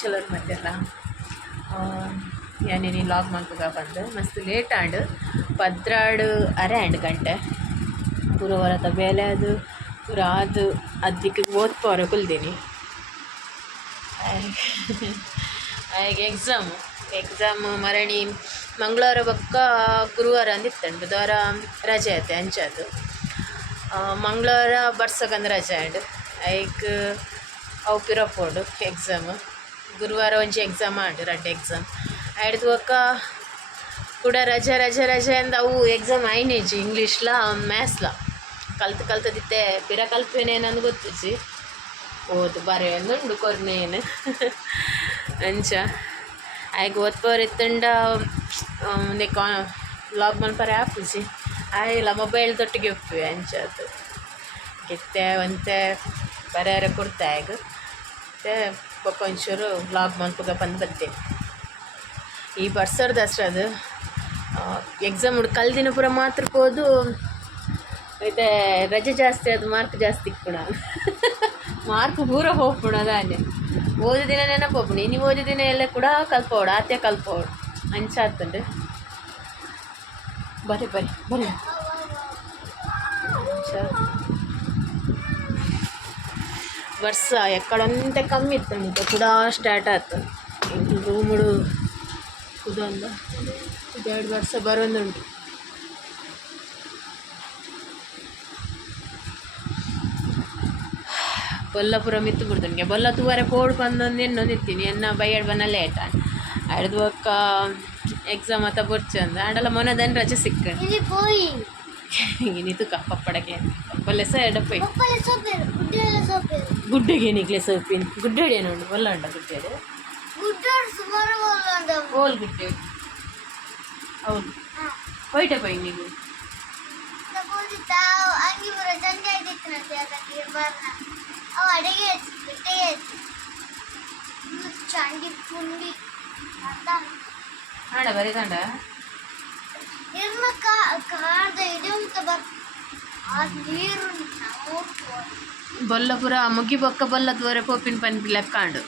Bachelor ಮತ್ತೆಲ್ಲ. ಏನೇನು log ಮಾಡ್ಬೇಕ ಬಂದು, ಮಸ್ತ್ ಲೇಟ್ ಆಂಡ್ ಪದ್ರಾಡು ಅರೆ ಆ್ಯಂಡ್ ಗಂಟೆ. ಪೂರ ಹೊರತ ಬೇಲೆ ಅದು ಪೂರ ಅದು ಅದಕ್ಕೆ ಓದ್ಪವರ ಕುಲ್ದೀನಿ. ಹಾಗೆ ಎಕ್ಸಾಮು ಎಕ್ಸಾಮ್ ಮರಣಿ ಮಂಗಳವಾರ ಬೊಕ್ಕ ಗುರುವಾರ ಅಂದಿತ್ತಂಡು ಬುಧವಾರ ರಜೆ ಐತೆ ಅಂಚದು ಮಂಗಳವಾರ ಬರ್ಸಕಂದು ರಜೆ ಆಂಡ್ ಐಕ್ ಅವು ಪಿರಪೋಡು ಎಕ್ಸಾಮ್ ಗುರುವಾರ ಒಂಜಿ ಎಕ್ಸಾಮ್ ಆಂಡ್, ರಡ್ಡ್ ಎಕ್ಸಾಮ್ ಆಯ್ದು ಒಕ್ಕ ಕೂಡ ರಜೆ ರಜೆ ರಜೆ ಅಂದ ಅವು ಎಕ್ಸಾಮ್ ಆಯ್ನೇಜಿ ಇಂಗ್ಲೀಷ್ಲ ಮ್ಯಾಥ್ಸ್ಲ ಕಲ್ತು, ಕಲ್ತದಿತ್ತೆ ಪಿರ ಕಲ್ಪೇನೇನಂದು ಗೊತ್ತಿಜ್ಜಿ. ಓದು ಬರೆಯೊಂದುಂಡು ಕೊರ್ನೇನು. ಅಂಚ. ಆಯ್ಗೆ ಓದ್ಪವ್ರು ಎತ್ತಂಡ ಕಾ ಲಾಗ್ ಮಲ್ಪರೆ ಆಪುಜಿ ಆಯಿಲ್ಲ ಮೊಬೈಲ್ ತೊಟ್ಟಿಗೆ ಒಪ್ಪಿ ಅಂಚ ಅದು. ಕೆತ್ತೆ ಒಂತೆ, ಬರೆಯರೆ ಕೊಡ್ತಾ ಆಯ್ಗ ಮತ್ತೆ ಬೊಕ್ಕ ಒಂಚೂರು ವ್ಲಾಗ್ ಮಲ್ಪಗ ಬಂದು. ಬರ್ತೇನೆ ಈ ಬರ್ಸರ್ ದಸರಾದು ಎಕ್ಸಾಮ್ ಹುಡುಗ ಕಲ್ದಿನ ಪೂರ ಮಾತ್ರ ಹೋದು ಐತೆ ರಜೆ ಜಾಸ್ತಿ ಅದು ಮಾರ್ಕ್ ಜಾಸ್ತಿ ಕೂಡ ಮಾರ್ಕ್ ಪೂರ ಹೋಗ್ಬಿಡ ಅದಾನೆ. ಓದಿದ ದಿನ ನೆನಪೋಗ್ಬಿಡಿ ನೀವು ಓದಿದ ದಿನ ಎಲ್ಲ ಕೂಡ ಕಲ್ಪೋಡು. ಆತ್ಯ ಕಲ್ಪೋಡು. ಅಂಚ ಆತಂಡು ಬರ್ರಿ ಬರ್ರಿ ಬರ್ರಿ. ಅಂಚ ವರ್ಷ కమ్మి ಕಮ್ಮಿ ಇತ್ತು ಕೂಡ ಸ್ಟಾರ್ಟ್ ಆಯ್ತು ರೂಮುಡು ಎರಡು ವರ್ಷ ಬರೋದುಂಟು ಬೊಲ್ಲಪುರ ಮಿತ್ತು ಬಿಡ್ತನಿಗೆ ಬೊಲ್ಲ ತೂವರೆ ಪೋಡ್ ಬಂದೊಂದು ಇನ್ನೊಂದು ಇತ್ತೀನಿ ಎನ್ನ ಬೈಯಡ್ ಬನ್ನ ಲೇಟ್ ಆಡ್ದು ಒಕ್ಕ ಎಕ್ಸಾಮ್ ಅತ್ತ ಬರ್ಚಂದ ಆಡಲ್ಲ ಮೊನ್ನದನ್ ರಜೆ ಸಿಕ್ಕ ಇನ್ನಿತು ಕಪ್ಪಪ್ಪಡಕ್ಕೆ ಸಹ ಎಡಪ್ಪೈ ಗುಡ್ಡೆಗೆ ನಿಕ್ಲೆ ಸೋಪಿನ ಗುಡ್ಡೋಡಿ ಏನು ಉಂಟು ಒಲ್ಲ ಉಂಟ ಗುಡ್ಡೆಡು ಓಲ್ ಗುಡ್ಡೆ ಹೌದು ಹೋಯ್ಟ ಪೈ ನೀವು ಅಡಿಗೆ ಚಂಡಿ ಪುಂಡಿ ನೋಡ ಬರೀಕಂಡ ಇರ್ನ ಕಾರ್ದ ಇಡಂತ ಬರ್ ಆ ನೀರು ನಾವು ನೋಡ್ಕೊ ಬೊಲ್ಲಪುರ ಮುಗಿ ಬೊಕ್ಕ ಬೊಲ್ಲದವರೆ ಪೋಪಿನ ಪನ್ಪಿ ಲೆಕ್ಕಾಂಡು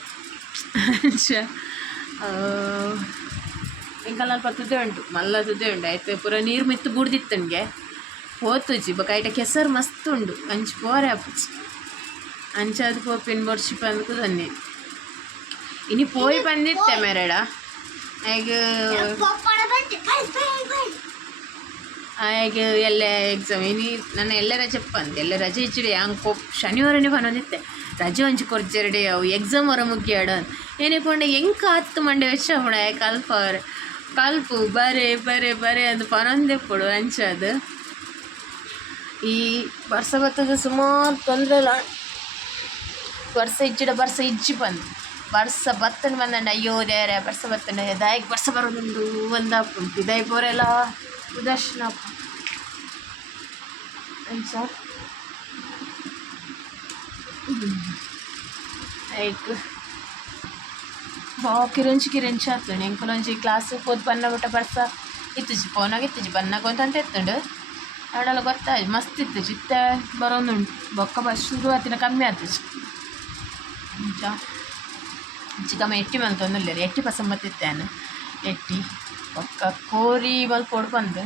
ಇಂಕಲ್ ಅಲ್ಪ ತುದೆ ಉಂಟು ಮಲ್ಲ ತುದೆ ಉಂಡು ಆಯ್ತು, ಪೂರ ನೀರು ಮಿತ್ತು ಬುಡ್ದಿತ್ತನ್ಗೆ ಹೋತುಜಿ ಬೊಕ ಐಟ ಕೆಸರು ಮಸ್ತ್ ಉಂಡು ಅಂಚು ಪೋರೆ ಅಪ್ಪುಜಿ ಅಂಚಾದ ಪೋಪಿನ ಬೊಡ್ಸಿ ಬಂದು ತಂದಿ ಇನಿ ಪೋಯಿ ಬಂದಿತ್ತೆ ಮೇರೆಡ. ಈಗ ಪಪ್ಪಡ ಬಂತೆ ಬೈ ಬೈ ಬೈ ಈಗ ಎಲ್ಲ ಎಕ್ಸಾಮ್ ಇನ್ನು ನನ್ನ ಎಲ್ಲ ರಜೆ ಪಂದ್ ಎಲ್ಲ ರಜೆ ಇಚ್ಚಿಡಿ, ಹಂಗೆ ಶನಿವಾರ ಶನಿವಾರನೇ ಬಂದಿತ್ತೆ ರಜೆ ಹಂಚಿ ಕೊರ್ಜೆರಡೆ ಅವು ಎಕ್ಸಾಮ್ ಹೊರ ಮುಗಿಯಾಡ ಏನಿಕೊಂಡೆ ಹೆಂಗೆ ಹತ್ತು ಮಂಡೆ ವೆಚ್ಚ ಪುನಾಯೆ ಕಲ್ಪರ್ ಕಲ್ಪು, ಬರೆ ಬರೆ ಬರೆ ಅದು ಪನೊಂದೆ ಕೊಡು ಅಂಚದು. ಈ ವರ್ಷ ಬರ್ತದ ಸುಮಾರು ತೊಂದರೆ ಇಲ್ಲ. ವರ್ಷ ಇಚ್ಚಿಡ ವರ್ಷ ಇಜ್ಜಿ ಬಂದು ವರ್ಷ ಬತ್ತನ ಬಂದಂಡ ಅಯ್ಯೋ ದೇವರೇ, ವರ್ಷ ಬತ್ತಂಡ ದಾಯಿಗೆ ವರ್ಷ ಬರೋದೊಂದು ಒಂದು ಬೋರೆಲ್ಲ ಉದರ್ಶನ ಅಂಚ ಲೈಕ್ ಬಾ ಕಿರಂಚಿ ಕಿರಂಚಿ ಆತುಂಡು ಎಂಕುಲೊಂಜಿ ಕ್ಲಾಸ್ ಪೋದ್ ಬನ್ನ ಬಿಟ್ಟ ಬರ್ಸ. ಇತ್ತುಜಿ ಫೋನಾಗ ಇತ್ತುಜಿ ಬನ್ನಗ ಅಂತ ಎತ್ತುಂಡು ಅವಳೆಲ್ಲ ಗೊತ್ತಾಯ್ ಮಸ್ತ್ ಇತ್ತು ಇತ್ತೆ, ಬರೋದುಂಟು. ಬೊಕ್ಕ ಬಸ್ ಶುರುವಾತಿನ ಕಮ್ಮಿ ಆತುಜಿ ಚಿಕ್ಕಮ್ಮ ಎಟ್ಟಿ ಮಂತೊಂದುಲ್ಲ ಎಟ್ಟಿ ಪಸಂಬತ್ತಿತ್ತೇನು? ಎಟ್ಟಿ? ಒಕ್ಕ ಕೋರಿ ಮಲ್ಪೋಡು ಬಂದು.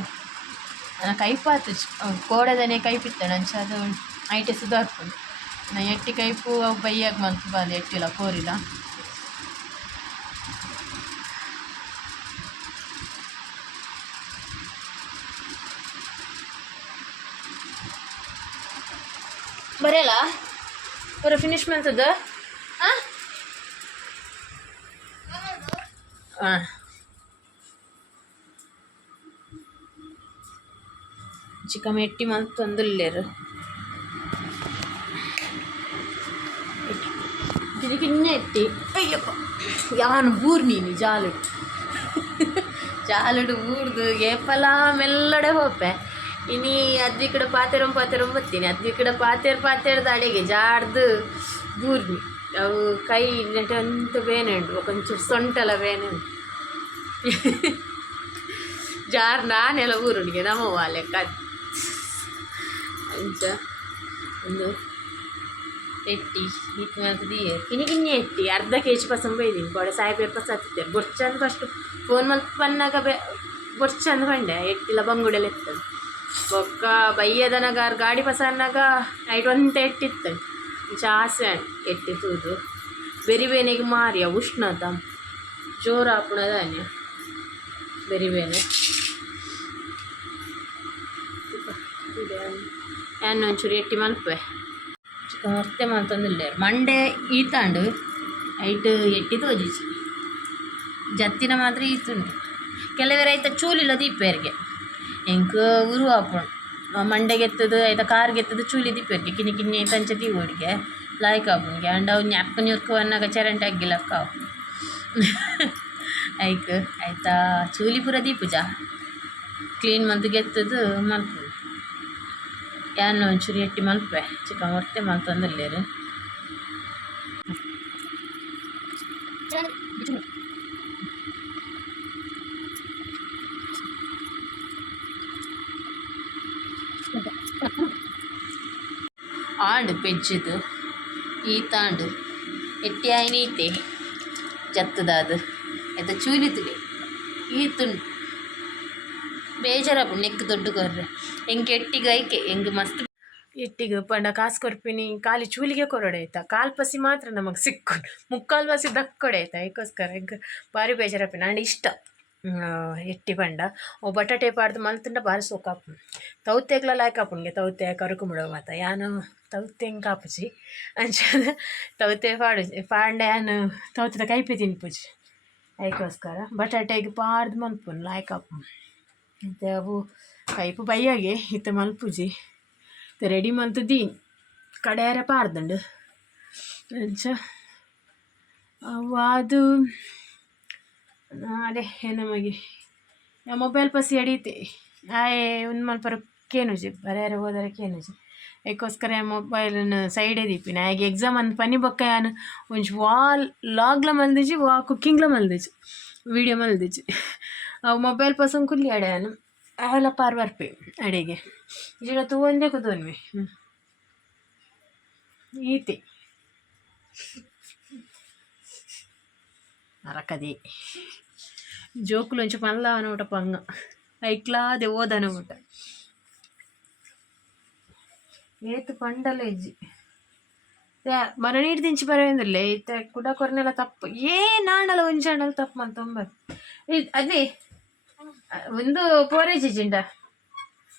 ನನ್ನ ಕೈಪಾತು ಕೋಡದನೆ ಕೈಪಿತ್ತೆ ಅಂಚ ಅದು ಐಟೆ ಸುಧಾರ್ಪುಂಡು ನಾ ಎಟ್ಟಿ ಕೈಪು, ಅವು ಬೈಯಾಗಿ ಬಂತು ಬಂದು ಎಟ್ಟಿಲ್ಲ ಕೋರಿಲ್ಲ. ಬರೆಯಲ್ಲ? ಪೂರ ಫಿನಿಶ್ ಮಾಡ್ತದ ಹಾಂ ಹಾಂ. ಚಿಕ್ಕಮ್ಮ ಮೆಟ್ಟಿ ಮಂತ್ ತಂದುಲ್ಲೇರು ಇದಕ್ಕಿನ್ನ ಎಟ್ಟಿ. ಅಯ್ಯಪ್ಪ. ಯಾನು ಬೂರ್ ನೀನು, ಜಾಲುಡು. ಜಾಲುಡು ಬೂರ್ದು ಏಪಲ ಮೆಲ್ಲಡೆ ಹೋಪೆ. ಇನಿ ಅದ್ವಿ ಕಡೆ ಪಾತೆರಂ ಪಾತೆರಂ ಬತ್ತೀನಿ. ಅದ್ವಿ ಕಡೆ ಪಾತೆರ್ ಪಾತೆರ್ದ ಅಡೆಗೆ ಜಾಡ್ದು ಬೂರ್ನಿ ಅವು ಕೈ ನೆಟ ಅಂತ ಬೇನೆ ಉಂಟು ಕೊಂಚ ಸೊಂಟಲ ಬೇನೆ ಜಾರ್ ನಾನೆಲ್ಲ ಊರುಣಿಗೆ, ನಮ್ಮವ್ವ ಲೆಕ್ಕ ಅಂಚ ಒಂದು. ಎಟ್ಟಿ? ಇತ್ತು ಮಾಡ್ತದಿ ಕಿನಿ ಕಿನಿ ಎಟ್ಟಿ? ಅರ್ಧ ಕೆ ಜಿ ಪಸಂದ್ ಬೈದೀನಿ ಕೊಡೆ ಸಾಯಿ ಪೇರ್ ಪಸ ಹತ್ತಿದ್ದಾರೆ ಬೊರ್ಚಂದ ಫಸ್ಟ್ ಫೋನ್ ಮಲ್ತ್ ಬನ್ನಾಗ ಬೆ ಬೊರ್ಚಂದ ಬಂಡೆ ಎಟ್ಟಿಲ್ಲ ಬಂಗುಡೆಲ್ಲ ಎತ್ತದು ಬೊಕ್ಕ ಬಯ್ಯದನಗ ಗಾಡಿ ಪಸ ಅನ್ನಾಗ ಐಟ್ ಒಂತ ಎಟ್ಟಿತ್ತು. ಜಾಸ್ತಿ ಎಟ್ಟಿ ತೂದು. ಬೆರಿಬೇನೆಗೆ ಮಾರಿಯ ಉಷ್ಣದ ಜೋರು ಹಾಪುಣದಾನೆ ಬೆರಿಬೇನೆ. ಏನು ಒಂಚೂರು ಎಟ್ಟಿ ಮಲ್ಪೆ മലത്തൊന്നുമില്ലേ ಮಲ್ತೊಂದಿಲ್ಲ ಮಂಡೆ ಈತಾಂಡು ಐಟ್ ಎಟ್ಟಿ ജത്തിനെ ಜತ್ತಿನ ಮಾತ್ರ ಈತುಂಡು ಕೆಲವರ ಐತ ಚೂಲಿಲ್ಲ ದೀಪೇರಿಗೆ ಎಂಕ್ ಉರು ಹಾಕೊಂಡು ಮಂಡೆಗೆ ಎತ್ತದು ಐತ ಕಾರ್ಗೆ ಎತ್ತದು ಚೂಲಿ ದೀಪೇರಿಗೆ ಕಿನ್ನಿ ಕಿನ್ನೆ ತಂಚ ತೀವೋಡಿಗೆ ಲಾಯ್ಕ್ ಹಾಪುನ್ಗೆ ಅಂಡ ಅವ್ನ ಅಪ್ಪನ ಇರ್ಕೊ ಅನ್ನಾಗ ಚರಂಟ ಆಗಿಲ್ಲಕ್ಕ ಐಕ್ ಆಯ್ತಾ ಚೂಲಿ ಪೂರ ದೀಪುಜ ಕ್ಲೀನ್ ಮಂತ್ ಗೆತ್ತದು ಮಲ್ಪು ಯಾನು ಒಂಚೂರು ಎಟ್ಟಿ ಮಲ್ಪೆ ಚಿಕನ್ ಹೊರ್ತೆ ಮಲ್ತಂದಲ್ಲೇರು ಆಂಡು ಪೆಜ್ಜದು ಈತಾಂಡು, ಎಟ್ಟಿ ಆಯ್ನೀತೆ, ಜತ್ತದಾದು ಆಯ್ತಾ ಚೂಲಿತುಡೆ ಈತುಂಡು ಬೇಜಾರಪ್ಪು ನೆಕ್ ದೊಡ್ಡ ಕೊರ್ರೆ ಎಂಗೆ ಎಟ್ಟಿಗೆ ಐಕೆ ಹೆಂಗೆ ಮಸ್ತ್ ಎಟ್ಟಿಗೆ ಪಂಡ, ಕಾಸು ಕೊರ್ಪಿನಿ ಖಾಲಿ ಚೂಲಿಗೆ ಕೊರಡೆ ಆಯ್ತಾ? ಕಾಲು ಪಸಿ ಮಾತ್ರ ನಮಗೆ ಸಿಕ್ಕು ಮುಕ್ಕಾಲು ಪಸಿ ದಕ್ಕೊಡೆ ಆಯ್ತಾ? ಅದಕ್ಕೋಸ್ಕರ ಹೆಂಗೆ ಭಾರಿ ಬೇಜಾರಪ್ಪಿನ ಅಂಡ್ ಇಷ್ಟ. ಎಟ್ಟಿ ಪಂಡ. ಓ ಬಟಾಟೆ ಪಾಡ್ದು ಮಲ್ತುಂಡ ಭಾರಿ ಸೋಕಾಪು ತೌತೆಗ್ಲ ಲಾಯ್ಕ್ ಆಪುನ್ಗೆ ತೌತೆ ಕರುಕು ಮುಡೋ ಮಾತ ಯಾನು, ತೌತೆ ಹೆಂಗೆ ಕಾಪುಜಿ ಅಂಚದ ತೌತೆ ಪಾಡು, ಪಾಂಡ ಯಾನು, ತೌತದ ಕೈಪಿ ತಿನ್ಪುಜಿ. ಅದಕ್ಕೋಸ್ಕರ ಬಟಾಟೆಗೆ ಪಾಡ್ದು ಮಲ್ಪುನ್, ಲಾಯ್ಕ್ ಮತ್ತು ಅವು ಕೈಪು ಬೈಯಾಗೆ ಇತ್ತ ಮಲ್ಪುಜಿ ರೆಡಿ ಮಂತು ದೀನ್. ಕಡೆಯಾರೆ ಪಾರ್ದಂಡು ಅಂಚ ಅದು ಅದೇ ನಮಗೆ ಮೊಬೈಲ್ ಪಸಿ ಅಡೀತೆ ಆಯೆ, ಒಂದು ಮಲ್ಪರ ಕೇನುಜಿ. ಬರೆಯರೆ ಹೋದರೆ ಕೇನುಜಿ. ಅದಕ್ಕೋಸ್ಕರ ಮೊಬೈಲನ್ನ ಸೈಡೇ ದೀಪಿನ. ಆಗ ಎಕ್ಸಾಮ್ ಅಂದ್ ಪನಿ ಬೊಕ್ಕ ಯಾನು, ಒಂಜಿ ವಾಲ್ ಲಾಗ್ಲ ಮಲ್ದಿಜಿ ವಾ ಕುಕ್ಕಿಂಗ್ಲ ಮಲ್ದಿಜಿ ವೀಡಿಯೋ ಮಲ್ದಿಜಿ ಅವು ಮೊಬೈಲ್ ಪಸಂದ್ ಕುಲ್ಲಿ ಅಡೆ ಯಾನು ಅವೆಲ್ಲ ಪಾರ್ ಬರ್ಪೆ ಅಡೆಗೆ ಈಗ ತೂ ಒಂದೇ ಕೂತೋನ್ವಿ ಹ್ಞೂ ಈತಿ ಅರಕದಿ జోకులోంచి మళ్ళా అనమాట పంగ ఐక్లాది ఓదనమాట ಏತು ಪಂಡಲೇಜಿ ಮರ ನೀರು ದಿಂಚಿ ಬರೋದಿಲ್ಲ ಈತ ಕುಡ ಕೊರನೆಲ್ಲ ತಪ್ಪು ಏ ನಾಣಲ್ಲ ಒಂಜಾಣಲ್ಲ ತಪ್ಪು ಅಂತ ತೊಂಬರ್ ಅದೇ ಒಂದು ಪೋರೆ ಜಿಜಿಂಡ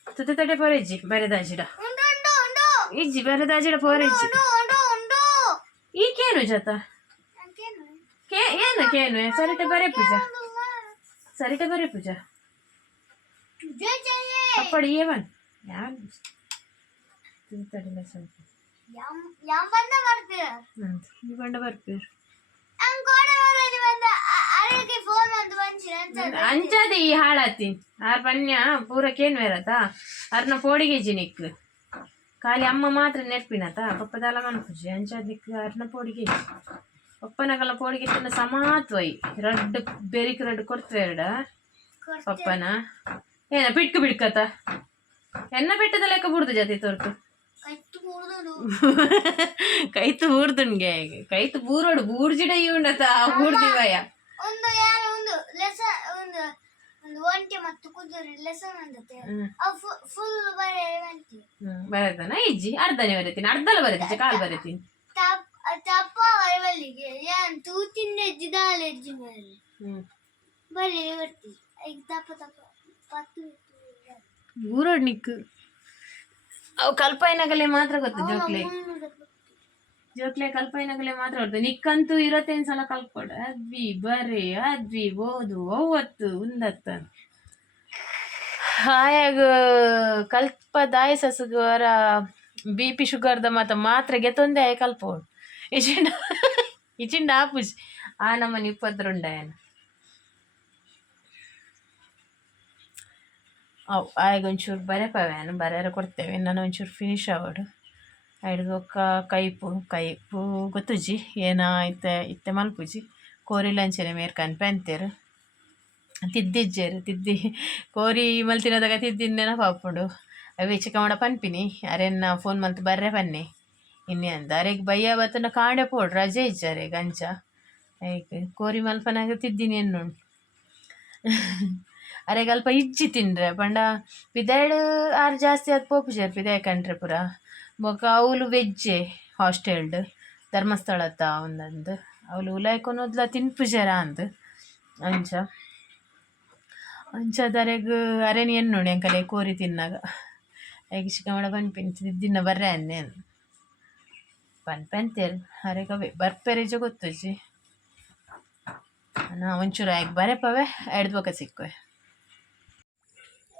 ತುತ್ತ ತಡೆ ಪೋರೆ ಜಿ ಬರೆದಾಜಿಡ ಇಜ್ಜಿ ಬರೆದಾಜಿಡ ಪೋರೆ ಜಿ ಈಗೇನು ಜತ ಕೇ ಏನು ಕೇನು ಸರಿಟೆ ಬರೆ ಪೂಜಾ ಸರಿಟೆ ಬರೆ ಪೂಜಾ ಅಪ್ಪಡಿ ಏವನ್ ಯಾವನ್ ತುತ್ತ ತಡೆ ಸ್ವಲ್ಪ ಯಾಮ್ ಯಾಮ್ ಬಂದ ಬರ್ತೀರ ಹ್ಞೂ ಈ ಬಂಡ ಬರ್ತೀರ ಅಂಚದೆ ಈ ಹಾಳಾತಿ. ಆರ್ ಪನ್ಯ ಪೂರಕ್ಕೇನು ಬೇರತ ಅರ್ನ ಪೋಡಿಗೆ ಜಿನಿಕ್ ಖಾಲಿ ಅಮ್ಮ ಮಾತ್ರ ನೆರ್ಪಿನತ ಪಪ್ಪದಲ್ಲ ಮನ್ಪುಜಿ ಅಂಚದಿಕ್ ಅರ್ನ ಪೋಡಿಗೆ ಪಪ್ಪನಗಲ್ಲ ಪೋಡಿಗೆ ತನ್ನ ಸಮಾತ್ವಯಿ ರಡ್ ಬೆರಿಕ್ ರಡ್ ಕೊಡ್ತೇರಡ ಪಪ್ಪನ? ಏನ ಬಿಡ್ಕ ಬಿಡ್ಕತ ಎನ್ನ ಬೆಟ್ಟದ ಲೆಕ್ಕ ಬಿಡ್ದು ಜಾತಿ ತೋರ್ತು? ಕೈತು ಬೂರ್ದುನ್ಗೆ ಕೈತು ಬೂರೋಡು ಬೂರ್ಜಿಡ ಇವಂಡತ ಬೂರ್ದಿವಯ. ಒಂದು ಯಾರು ಒಂದು ಲೆಸ ಒಂದು ಒಂದು ಒಂಟೆ ಮತ್ತು ಕುದುರೆ ಲೆಸನ್ ಅಂದತೆ ಅವು ಫುಲ್ ಬರೆಯಂತಿ ಬರೆದನ? ಇಜ್ಜಿ ಅರ್ಧನೇ ಬರೀತೀನಿ ಅರ್ಧಲ್ಲ ಬರೀತೀನಿ ಕಾಲು ಬರೀತೀನಿ. ತಪ್ಪ ಅರವಲ್ಲಿಗೆ ಯಾನ್ ತೂತಿನ ಎಜ್ಜಿದಾಲ ಎಜ್ಜಿ ಮೇಲೆ. ಬರೀ ಬರ್ತಿ ಈಗ ತಪ್ಪ ತಪ್ಪ. ಪತ್ತು ಊರೋಡ್ ನಿಕ್ಕು. ಅವು ಕಲ್ಪೈನಗಲೆ ಮಾತ್ರ ಗೊತ್ತು ಜೋಕ್ಲೆ. ಮುನ್ನೂರ ಜೋಕ್ಲೆ ಮಾತ್ರ ಗೊತ್ತು ನಿಕ್ಕಂತೂ ಇರತ್ತೇನು ಸಲ ಕಲ್ಕೊಡ ಅದ್ವಿ ಬರೆ ಅದ್ವಿ, ಓದು ಉಂದತ್ತ ಹಾಯಾಗ ಕಲ್ಪ ದಾಯ ಸಸುಗರ ಬಿ ಪಿ ಶುಗರ್ದ ಮಾತ ಮಾತ್ರೆಗೆ ತೊಂದೆ ಆಯ್ ಕಲ್ಪೋಡು. ಇಚಿಂಡ ಇಚಿಂಡ ಆಪುಜಿ. ಆ ನಮ್ಮನೆ ಇಪ್ಪತ್ತರುಂಡಾಯನ ಅವು ಒಂಚೂರು ಬರೆ ಪವೇನು ಬರೆಯರ ಕೊಡ್ತೇವೆ. ನಾನು ಒಂಚೂರು ಫಿನಿಶ್ ಆವಡು ಐಡ್ಗೊಕ್ಕ ಕೈಪು ಕೈಪು ಗೊತ್ತುಜಿ? ಏನ ಇತ್ತೆ ಇತ್ತೆ ಮಲ್ಪುಜಿ? ಕೋರಿ ಲಂಚನೆ ಮೇರ್ ಕನ್ಪೆಂತೇರು ತಿದ್ದಿಜ್ಜೇರು, ತಿದ್ದಿ, ಕೋರಿ ಮಲ್ತಿನದಾಗ ತಿದ್ದಿನ ನೆನಪಾಪುಂಡು ಅವೆ ಚಿಕ್ಕಮ್ಮಡ ಪನ್ಪಿನಿ, ಅರೆನ್ನ ಫೋನ್ ಮಲ್ತು ಬರ್ರೆ ಪನ್ನಿ. ಅಂದ, ಅರೆಗೆ ಬಯ್ಯ ಬತ್ತನ ಕಾಂಡೆ ಪೋಡ್ ರಜೆ ಇಜ್ಜಾರೆ ಗಂಜ. ಕೋರಿ ಮಲ್ಪನಾಗ ತಿದ್ದಿನಿ ಎನ್ನು ಅರೆಗ್ ಅಲ್ಪ ಇಜ್ಜಿ ತಿನ್ರೆ ಪಂಡ ಪಿದಾಯ್ಡು ಆರು ಜಾಸ್ತಿ ಅದು ಪೋಪುಜಾರ್ ಪಿದಾಯ್ ಕಂಡ್ರೆ ಪುರ. ಬೊಕ ಅವ್ಲು ವೆಜ್ಜೆ ಹಾಸ್ಟೆಲ್ಡ್, ಧರ್ಮಸ್ಥಳದ ಅವಳು ಉಲಾಯ್ಕೊನೋದ್ಲ ತಿನ್ಪುಜೆರ ಅಂದ್ ಅಂಚ ಅಂಚ ದರೆಗ್ ಅರೆನಿ ನೋಡಿ ಅಂಕಲೆ ಕೋರಿ ತಿನ್ನಾಗ. ಐಕ್ ಚಿಕ್ಕಮಡ ಪನ್ಪಿನ್ ತಿದ್ದಿನ ಬರ್ರೆ ಅನ್ನೇನು ಪನ್ಪಂತೇರ್ ಅರೆಗವೆ ಬರ್ಪೆರೆಜ ಗೊತ್ತುಜಿ ನಾ ಒಂಚೂರು ಆಯ್ಕೆ ಪವೆ, ಎಡ್ದು ಬೊಕ ಸಿಕ್ಕುವೆ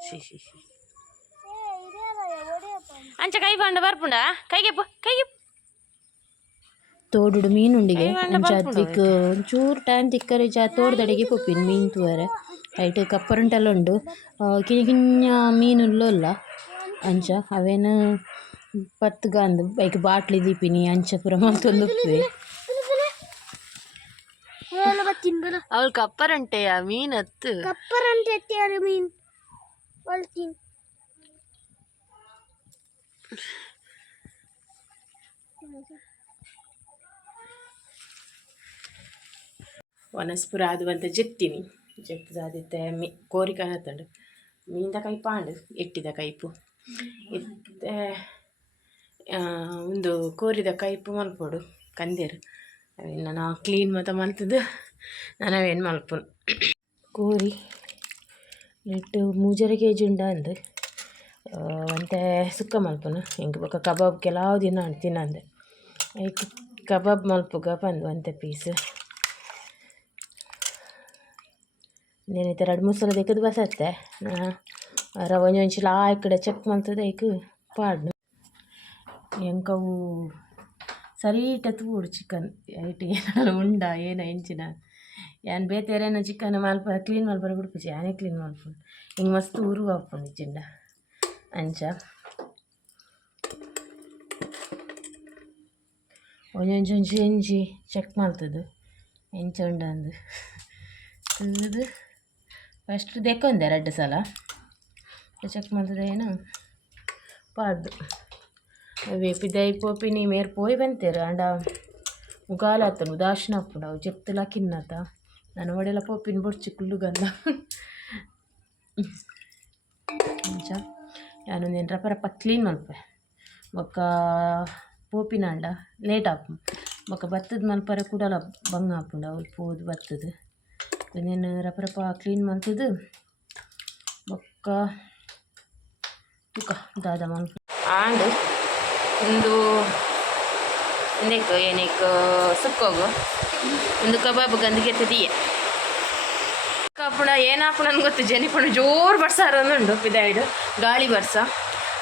ಶಿ ಶಿ ಶಿ. ಅಂಚ ಕೈ ಬಂಡ ಬರ್ಪುಂಡ ಕೈಗೆ ಪೊ ಕೈಗೆ ತೋಡುಡು ಮೀನುಂಡಿಗೆ ಅಯ್ಯೋ, ಅಂಡ ಅಂಚ ಬರ್ಪುಂಡು ಅದ್ವಿಕ್ ಒಂಚೂರು ಟೈಮ್ ತಿಕ್ಕರೆ ಜಾ ತೋಡ್ದಡಿಗೆ ಪೊಪ್ಪಿನ ಮೀನು ತೂವರೆ ಐಟ್ ಕಪ್ಪರಂಟೆಲ್ಲ ಉಂಡು ಆ, ಕಿņ ಕಿഞ്ഞ ಮೀನುಲ್ಲೊಲ್ಲ ಅಂಚ ಅವೇನು ಪತ್ತು ಗಾಂದು ಬೈಕ್ ಬಾಟ್ಲಿ ದೀಪಿನಿ ಅಂಚ ಪುರ ಮಲ್ತೊಂದು ಉಪ್ಪುವೆ ತಿನ್ಬಲ ಅವಳು ಕಪ್ಪರಂಟೆಯ ಮೀನ್ ಹತ್ತು ಕಪ್ಪರಂತೆ ಎತ್ತಿಯಾರ ಮೀನ್ ಒಳ್ತೀನಿ ವನಸ್ಪುರ ಆದು ಅಂತ ಜೆತ್ತಿನಿ ಜೆತ್ತದಾದಿತ್ತೆ ಮೀ ಕೋರಿ ಕಾಣತ್ತಂಡು ಮೀನ್ದ ಕೈಪ ಆಂಡು ಎಟ್ಟಿದ ಕೈಪು. ಇತ್ತೆ ಒಂದು ಕೋರಿದ ಕೈಪು ಮಲ್ಪೋಡು ಕಂದೇರು ನಾನು ಕ್ಲೀನ್ ಮತ್ತು ಮಲ್ತದ್ದು ನಾನವೇನು ಮಲ್ಪುನು. ಕೋರಿ ನೆಟ್ಟು ಮೂಜರ ಕೆ ಜಿ ಉಂಡ ಅಂದು. ಒಂತೆ ಸುಕ್ಕ ಮಲ್ಪುನ. ಎಂಕ್ ಬೊಕ ಕಬಾಬ್ ಕೆಲವು ದಿನ ತಿನಂದೆ ಐಕ್ ಕಬಾಬ್ ಮಲ್ಪುಗ ಪಂದ್ ಒಂತೆ ಪೀಸ್ ನೆನಿತ ರಡ್ಡ್ ಮೂರು ಸಲ ಬಸತ್ತೆ. ರವ ಒಂಜೊಂಚಿಲ ಆ ಕಡೆ ಚೆಕ್ ಮಲ್ತದೆ ಐಕ್ ಪಾಡ್ನು. ಎಂಕವು ಸರೀಟ ತೂಡು ಚಿಕನ್ ಐಟ್ ಏನಾರ ಉಂಡ, ಏನ ಎಂಚಿನ ಯಾನ್ ಬೇತೆರೇನ ಚಿಕನ್ ಮಲ್ಪ ಕ್ಲೀನ್ ಮಲ್ಪರ ಬಿಡ್ಪಿಸಿ ಆನೆ ಕ್ಲೀನ್ ಮಲ್ಪುಂಡು ಹಿಂಗೆ ಮಸ್ತ್ ಉರುವಾಪುಂಡು ಚಿಂಡ Anja ಒಂಜೊಂಜಿ ಒಂಜಿ ಎಂಜಿ ಚೆಕ್ ಮಾಡ್ತದೆ ಎಂಚ ಉಂಡಂದು ಇದು ಫಸ್ಟ್ ದೆಕ್ಕೊಂದೆ ಎರಡು ಸಲ ಚೆಕ್ ಮಾಡ್ತದೆ ಏನು ಪಾಡ್ದು ವೇಪಿದಾಯಿ ಪೋಪಿ ನೀ ಮೇರ್ ಪೋಯಿ ಬಂತೇರು ಅಂಡ ಮುಗಾಲಾತನು ಉದಾಶನ ಅಪ್ಪುಂಡು ಅವು ಚೆತ್ತಲ ಕಿನ್ನತ ನನ್ನ ಒಡೆಲ್ಲ ಪೋಪಿನ ಬೊಡ್ಚಿ ಕುಲ್ಲುಗಲ್ಲ ಅಂಚ ನಾನೊಂದೇನು ರಪ ರಪ ಕ್ಲೀನ್ ಮಲ್ಪೆ ಬೊಕ್ಕ ಪೋಪಿನ ಅಂಡ ಲೇಟ್ ಆಪು ಬೊಕ್ಕ ಭತ್ತದ ಮಲ್ಪರೆ ಕೂಡಲ ಬಂಗ ಆಪುಂಡು ಅವ್ರು ಪೋದು ಭತ್ತದ ರಪ ಕ್ಲೀನ್ ಮಲ್ತದು ಬೊಕ್ಕ ತುಕ, ದಾದ ಮಲ್ಪ. ಆಂಡ್ ಒಂದು ನೆಕ್ ಏನಕ್ಕೆ ಸುಕ್ಕೋಗು. ಒಂದು ಕಬಾಬ್ ಗಂದಿಗೆ ತಿದಿಯೆ ಕಪ್ಪುಣ ಏನಾಪುಣ ಗೊತ್ತು? ಜನಿಪುಣ ಜೋರು ಬರ್ಸಾರ ಉಂಡು ಪಿದಾಯ್ಡು ಗಾಳಿ ಬರ್ಸ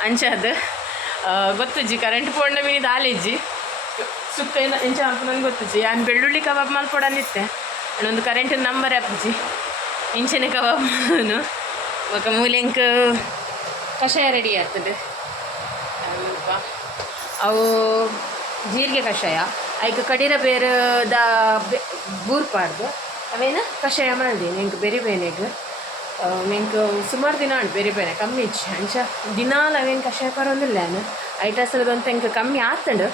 ಅಂಚಾದ ಗೊತ್ತಜ್ಜಿ ಕರೆಂಟ್ ಪೋಂಡ ಮೀನಿ ದಾಲಿಜ್ಜಿ ಏನ ಎಂಚ ಆಪುಣ ಗೊತ್ತಜ್ಜಿ ನಾನು ಬೆಳ್ಳುಳ್ಳಿ ಕಬಾಬ್ ಮಲ್ಪೊಡ ನಿತ್ತೆ ಒಂದು ಕರೆಂಟ್ ನಂಬರ್ ಆಪುಜಿ ಕಬಾಬ್ ಕಬಾಬ್ನು ఒక ಮೂಲೆಂಕ್ ಕಷಾಯ ರೆಡಿ ಆಗ್ತದೆ. ಅವು ಜೀರಿಗೆ ಕಷಾಯ. ಐಕ ಕಡಿರ ಬೇರದ ದ ಬೂರ್ಪಾಡ್ದು. ಅವೇನು ಕಷಾಯ ಮಾಡಿದೆ, ನಿಂಗೆ ಬೇರೆ ಬೇನೆಗೆ. ನಿಂಗೆ ಸುಮಾರು ದಿನ ಉಂಟು ಬೇರೆ ಬೇನೆ, ಕಮ್ಮಿ ಇಚ್ಚಿ. ಅಂಚ ದಿನಾಲ ಅವೇನು ಕಷಾಯ ಬರೋದಿಲ್ಲ ಏನು ಐಟಸಲದು ಅಂತ ಹಿಂಗೆ ಕಮ್ಮಿ ಆತಂಡು.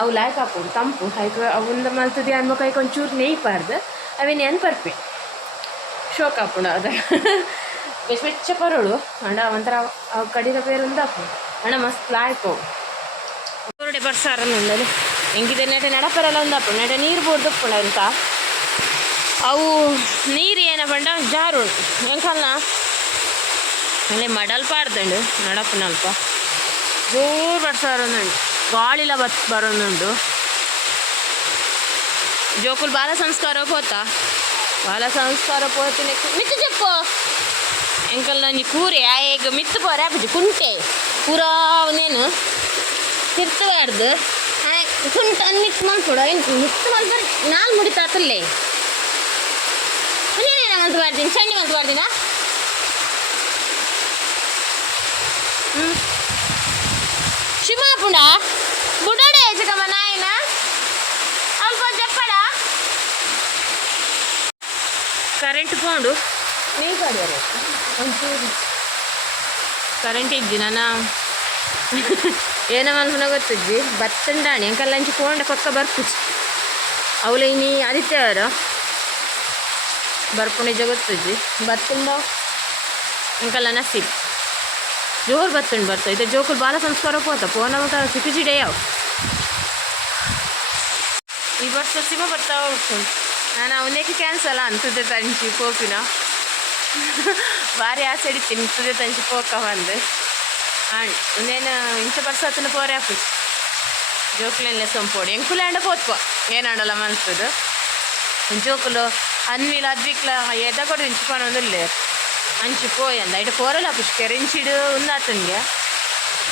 ಅವು ಲಾಯ್ಕ್ ಹಾಕೋದು ತಂಪು. ಐಕ ಅವಂದ ಮಲ್ತದೆ ಅನ್ಮಕ್ಕ ಹೈಕ್ ಒಂಚೂರು ನೆಯ್ ಪಾರ್ದು. ಅವೇನು ಏನು ಪರ್ಪೆ ಶೋಕ್ ಹಾಕೊಂಡು ಅದ. ಬೆಚ್ಚ ಬೆಚ್ಚ ಪರೋಳು. ಅಣ್ಣ ಒಂಥರ ಅವು ಕಡಿದ ಬೇರೆ ಒಂದು ಹಾಪು ಅಣ್ಣ ಮಸ್ತ್ ಲಾಯ್ಕು ಬರ್ಸಾರ ಉಂಡಲು ಹೆಂಗಿದೆ ನೆಟ ನಡಪರೆಲ್ಲ ಒಂದು ಹಾಪು ನೆಟ ನೀರು ಬೋರ್ದು ಹಾಕೊಂಡು ಅಂತ ಅವು ನೀರು ಏನ ಬಂಡ ಜಾರು ಎಂಕಲ್ನ ಅಲ್ಲೇ ಮಡಲ್ ಪಾಡ್ದಂಡು ನಡಪುನಲ್ಪ ಜೋರು ಬರ್ಸಾರೊಂದುಂಡು ಗಾಳಿಲ ಬತ್ ಬರೋನುಂಡು ಜೋಕುಲ್ ಬಾಲ ಸಂಸ್ಕಾರ పోతా బాల సంస్కార పోతే మిత్తు చెప్పు ఎంకల్ నన్ను కూరే ಈಗ ಮಿತ್ತು ಪೋರೆ ಬುಜಿ ಕುಂಟೆ ಪೂರಾ నేను ತಿರ್ತಬಾರ್ದು ಕುಂಟ ಮಿತ್ತು ಮಾಡ್ಕೊಡ ಮಿತ್ತು ಮಾಡ್ಬಾರ್ದು ನಾಲ್ ಮುಡಿತಾತಲ್ಲೇ ನೀನೇನ ಮಂತ್ ಮಾಡ್ತೀನಿ ಚಂಡಿ ಮಂತ್ ಮಾಡ್ತೀನ ಹ್ಞೂ ಶಿಮಾಪುಂಡ ಬುಡಾಡೆ ಚಿಕ್ಕಮ್ಮ ನಾಯಿನ ಅಲ್ಪ చెప్పడా ಕರೆಂಟ್ పోండు నీ కడియారు ಒಂಚೂರು ಕರೆಂಟ್ ಇದ್ದಿ ನಾನು ಏನ ಮನ್ಪುನ ಗೊತ್ತಿದ್ವಿ ಬತ್ತಂಡಾಣಿ ಅಂಕಲ್ ಅಂಚಿ ಪೋಂಡ ಪಕ್ಕ ಬರ್ಪುಜಿ ಅವಳು ಇನ್ನಿ ಆದಿತ್ಯವಾರ ಬರ್ಪುಣಿಜ ಗೊತ್ತಿದ್ವಿ ಬತ್ತುಂಡ ಅಂಕಲ್ ನಸೀಬ್ ಜೋರು ಬತ್ತುಂಡು ಬರ್ತಾ. ಇದು ಜೋಕುಲು ಬಾಲ ಸಂಸ್ಕಾರ ಪೋತ. ಪೋನ ಊಟ ಸಿಕ್ಕಿಜಿಡೆ ಯಾವ ಈ ವರ್ಷ ಸಿಮ ಬರ್ತಾ ಉಂಟು. ನಾನು ಅವನೇಕೆ ಕ್ಯಾನ್ಸಲ್ ಅಂತದೆ ತಂಚಿ ಪೋಪಿನ. ಭಾರಿ ಆಸೆ ಹಿಡಿತೀನಿ ಇಂಥದ್ದೇ ತಂಚಿ ಪೋಕ ಬಂದು. ಒಂದೇನು ಇಂಥ ಬರ್ಸ ಹತ್ತಿನ ಪೋರೆ ಹಾಕಿ. ಜೋಕುಲೆಲ್ಲ ಸೊಂಪೋಡಿ. ಎಂಕುಲ್ಯಾಂಡ ಪೋತ್ಕೋ. ಏನಾಡಲ್ಲ ಮನ್ಸದು ಜೋಕುಲು ಅನ್ವಿಲ ಅದ್ವಿಕ್ಲ ಎದ ಕೊಡು ಇಂಚಿಕೊಂಡು ಒಂದಿಲ್ಲ ಅಂಚಿ ಪೋಯಂದ ಇಟ್ಟು ಪೋರಲ್ಲ ಪುಷ್ಕರ್ ಇಂಚಿಡು ಉಂದಾತನ್ಗೆ